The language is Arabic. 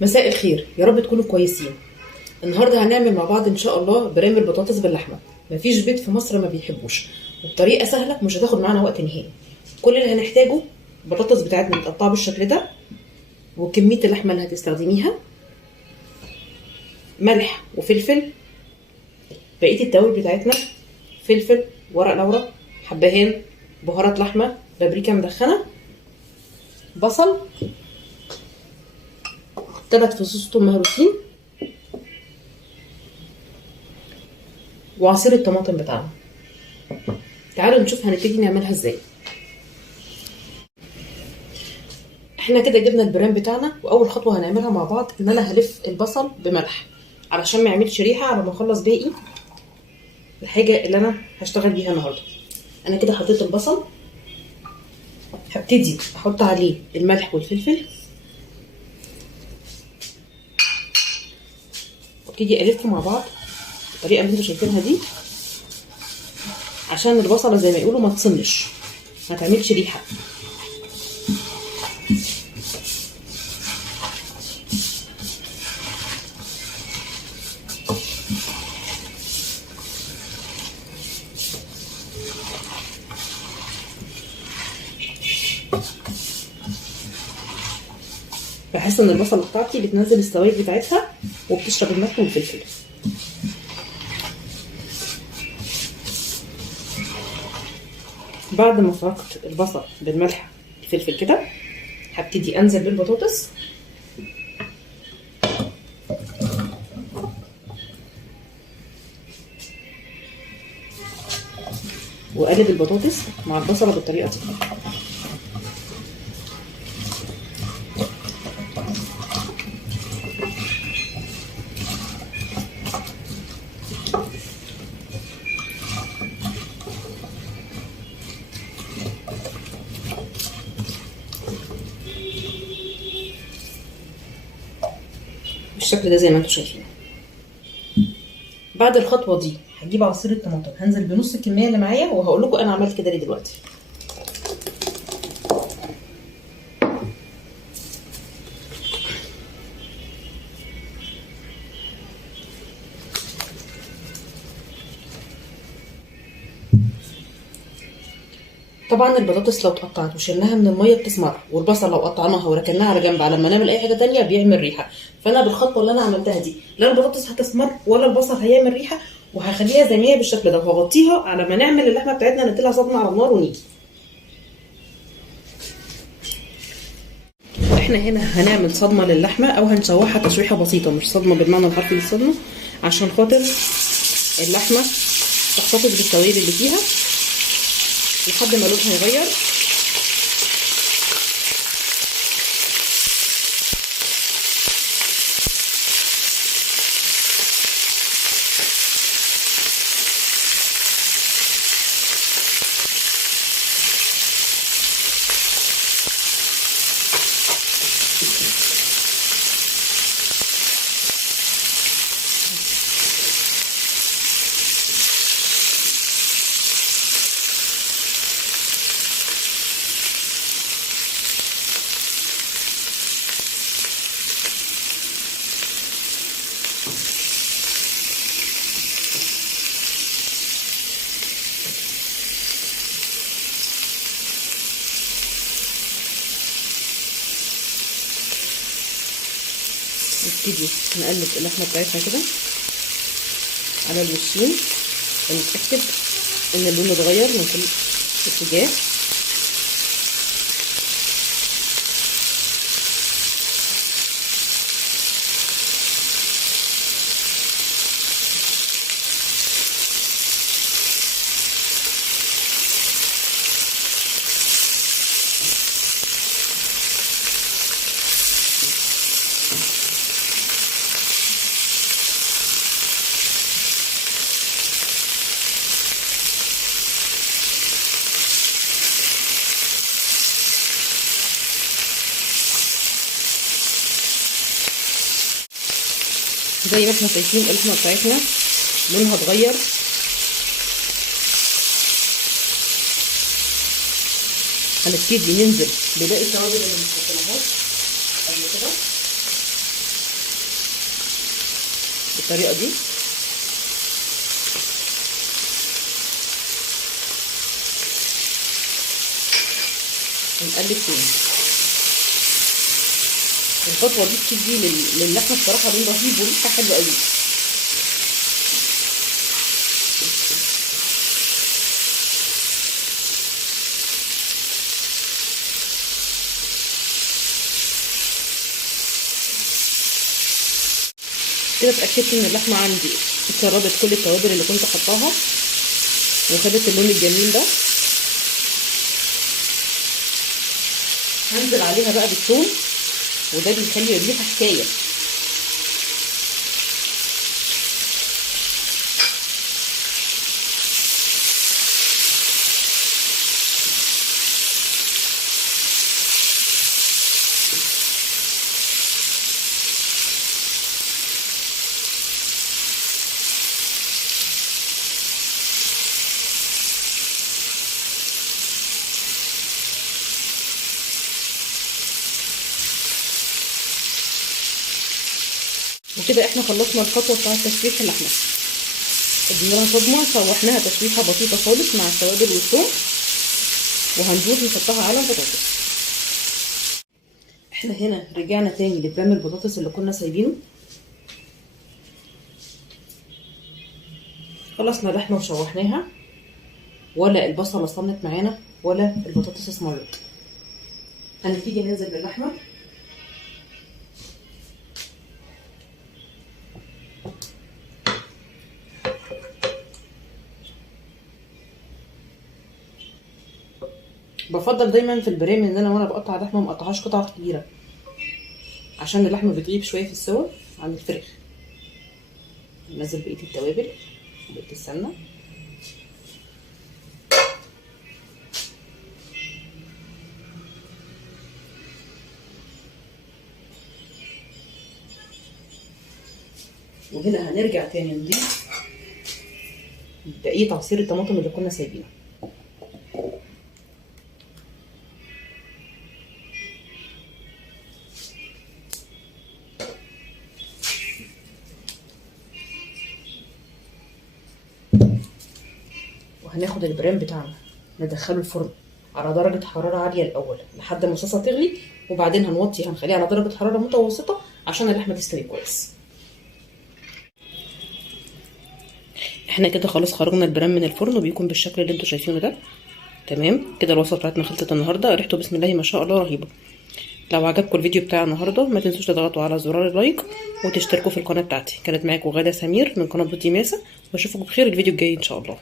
مساء الخير، يا رب تكونوا كويسين. النهارده هنعمل مع بعض ان شاء الله برام البطاطس باللحمه. مفيش بيت في مصر ما بيحبوش، وبطريقه سهله مش هتاخد معانا وقت نهائي. كل اللي هنحتاجه البطاطس بتاعتنا متقطعه بالشكل ده، وكميه اللحمه اللي هتستخدميها، ملح وفلفل، بقيه التوابل بتاعتنا، فلفل، ورق لورا، حبهان، بهارات لحمه، بابريكا مدخنه، بصل، 3 فصوص توم مهروسين، وعصير الطماطم بتاعنا. تعالوا نشوف هنبتدي نعملها ازاي. احنا كده جبنا البرام بتاعنا، واول خطوه هنعملها مع بعض ان انا هلف البصل بملح علشان ما يعملش ريحه على ما اخلص باقي الحاجه اللي انا هشتغل بيها النهارده. انا كده حطيت البصل، هبتدي احط عليه الملح والفلفل، وابتدي الفه مع بعض بالطريقه اللي انتوا شايفينها دي، عشان البصله زي ما يقولوا ما تصنش، ما تعملش ريحه. بحس ان البصله بتاعتي بتنزل السوائل بتاعتها وبتشرب الملح والفلفل. بعد ما فركت البصل بالملح الفلفل كده، هبتدي انزل بالبطاطس، واقلب البطاطس مع البصله بالطريقه دي. بالشكل ده زي ما انتم شايفين. بعد الخطوه دي هجيب عصير الطماطم، هنزل بنص الكميه اللي معايا، وهقول لكم انا عملت كده ليه دلوقتي. طبعا البطاطس لو اتقطعت وشلناها من الميه بتسمر، والبصل لو قطعناها وركناها على جنب على ما نعمل اي حاجه تانية بيعمل ريحه. فانا بالخطوه اللي انا عملتها دي لا البطاطس هتسمر ولا البصل هيعمل ريحه، وهخليها زي ما هي بالشكل ده، وهغطيها على ما نعمل اللحمه بتاعتنا، نديلها صدمه على النار ونيجي. احنا هنا هنعمل صدمه للحمه، او هنشوحها تشويحه بسيطه، مش صدمه بالمعنى الحرفي للصدمه، عشان خاطر اللحمه تحتفظ بالسوائل اللي فيها لحد ما لونها يغير. نبتدي نقلب اللحمه بتاعتها كده على الوشين، ونتاكد ان اللون اتغير من كل اتجاه. زي ما احنا شايفين اللحمه بتاعتنا لونها اتغير، هنبتدي ننزل بباقي التوابل اللي ما حطيناهاش قبل كده. بالطريقه دي. ونقلب تاني. الخطوه دي بتدي للحمه بصراحه لون رهيب وريحه حلوه قوي. كده اتاكدت ان اللحمه عندي اتشربت كل التوابل اللي كنت حطاها وخدت اللون الجميل ده. هنزل عليها بقى بالثوم، وده بيخلي الريحه حكايه. وكده احنا خلصنا الخطوه بتاعه تشويح اللحمه. ادينا لها صدمه، شوحناها تشويحه بسيطه خالص مع التوابل والثوم، وهنجوز نحطها على البطاطس. احنا هنا رجعنا تاني لبرام البطاطس اللي كنا سايبينه. خلصنا اللحمه وشوحناها، ولا البصله صمت معانا ولا البطاطس اسمرت. هنبتدي ننزل باللحمه. بفضل دايما في البرام ان انا وانا بقطع اللحمه ما اقطعهاش قطع كبيره، عشان اللحمه بتغيب شويه في السوا عن الفراخ. ننزل بقيه التوابل وبقيه السمنه. وهنا هنرجع تاني نضيف بقيه عصير الطماطم اللي كنا سايبينه. وهناخد البرام بتاعنا ندخله الفرن على درجة حرارة عالية الأول لحد ما الصلصة تغلي، وبعدين هنخليه على درجة حرارة متوسطة عشان اللحمة تستوي كويس. احنا كده خلاص خرجنا البرام من الفرن وبيكون بالشكل اللي انتوا شايفينه ده. تمام كده الوصفة بتاعتنا خلصت النهاردة. ريحته بسم الله ما شاء الله رهيبة. لو عجبكم الفيديو بتاع النهارده ما تنسوش تضغطوا على زرار اللايك وتشتركوا في القناة بتاعتي. كانت معاكم غادة سمير من قناة بوتي ماسة، واشوفكم بخير الفيديو الجاي ان شاء الله.